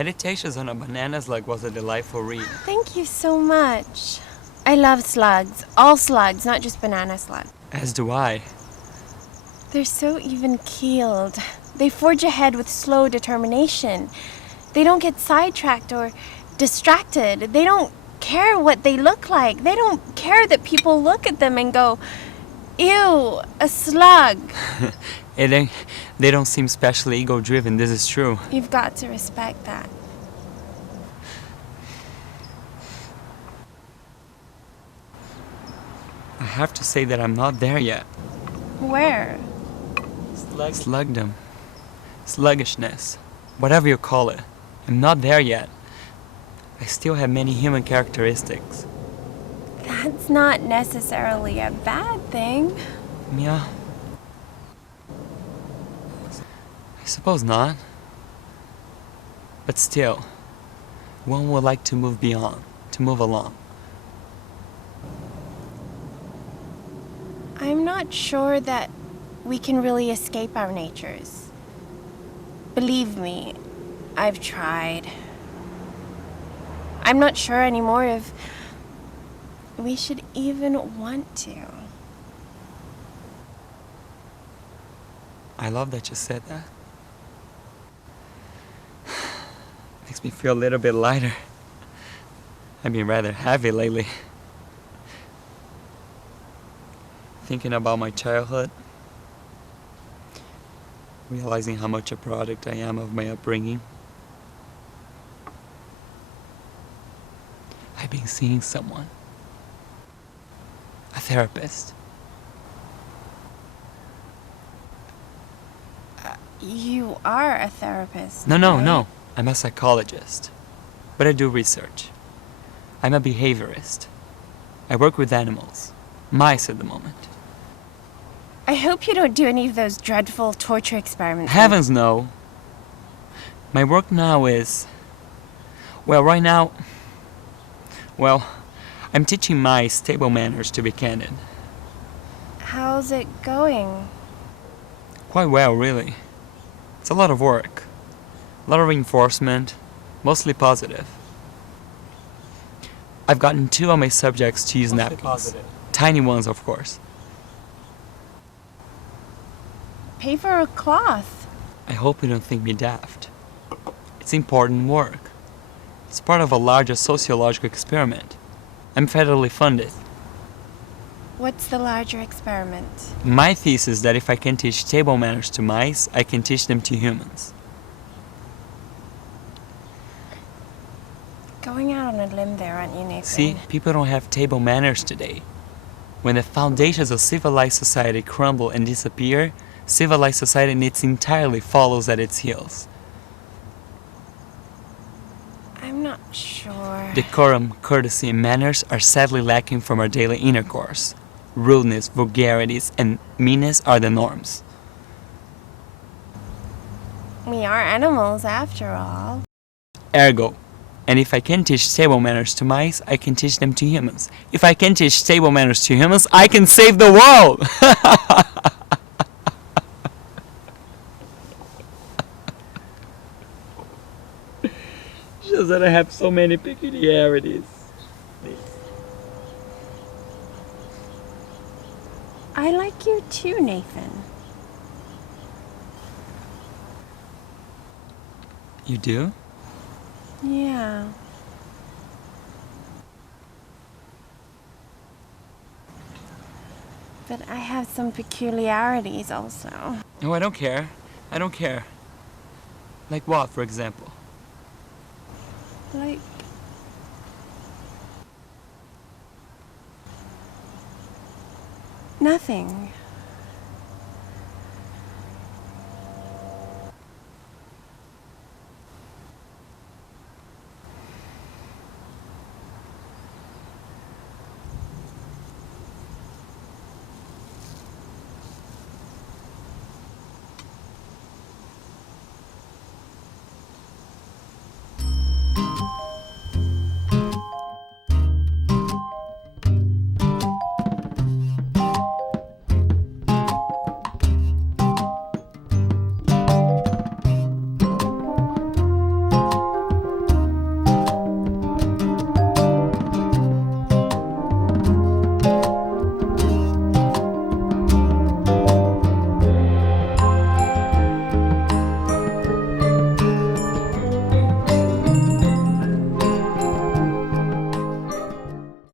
Meditations on a banana slug was a delightful read. Thank you so much. I love slugs. All slugs, not just banana slugs. As do I. They're so even-keeled. They forge ahead with slow determination. They don't get sidetracked or distracted. They don't care what they look like. They don't care that people look at them and go, ew, a slug. They don't seem specially ego-driven, this is true. You've got to respect that. I have to say that I'm not there yet. Where? Slugdom. Sluggishness. Whatever you call it. I'm not there yet. I still have many human characteristics. That's not necessarily a bad thing. Yeah. I suppose not. But still, one would like to move beyond, to move along. I'm not sure that we can really escape our natures. Believe me, I've tried. I'm not sure anymore if we should even want to. I love that you said that. Makes me feel a little bit lighter. I've been rather heavy lately. Thinking about my childhood, realizing how much a product I am of my upbringing. I've been seeing someone, a therapist. You are a therapist. No, right? I'm a psychologist, but I do research. I'm a behaviorist. I work with animals, mice at the moment. I hope you don't do any of those dreadful torture experiments. Heavens no. My work now is, right now, I'm teaching mice table manners, to be candid. How's it going? Quite well, really. It's a lot of work. A lot of reinforcement, mostly positive. I've gotten 2 of my subjects to use napkins. Positive. Tiny ones, of course. Pay for a cloth. I hope you don't think me daft. It's important work. It's part of a larger sociological experiment. I'm federally funded. What's the larger experiment? My thesis is that if I can teach table manners to mice, I can teach them to humans. Going out on a limb there, aren't you, Nathan? See, people don't have table manners today. When the foundations of civilized society crumble and disappear, civilized society in its entirely follows at its heels. I'm not sure. Decorum, courtesy, and manners are sadly lacking from our daily intercourse. Rudeness, vulgarities, and meanness are the norms. We are animals, after all. Ergo, and if I can teach table manners to mice, I can teach them to humans. If I can teach table manners to humans, I can save the world! Just that I have so many peculiarities. I like you too, Nathan. You do? Yeah. But I have some peculiarities also. No, I don't care. I don't care. Like what, for example? Like... nothing.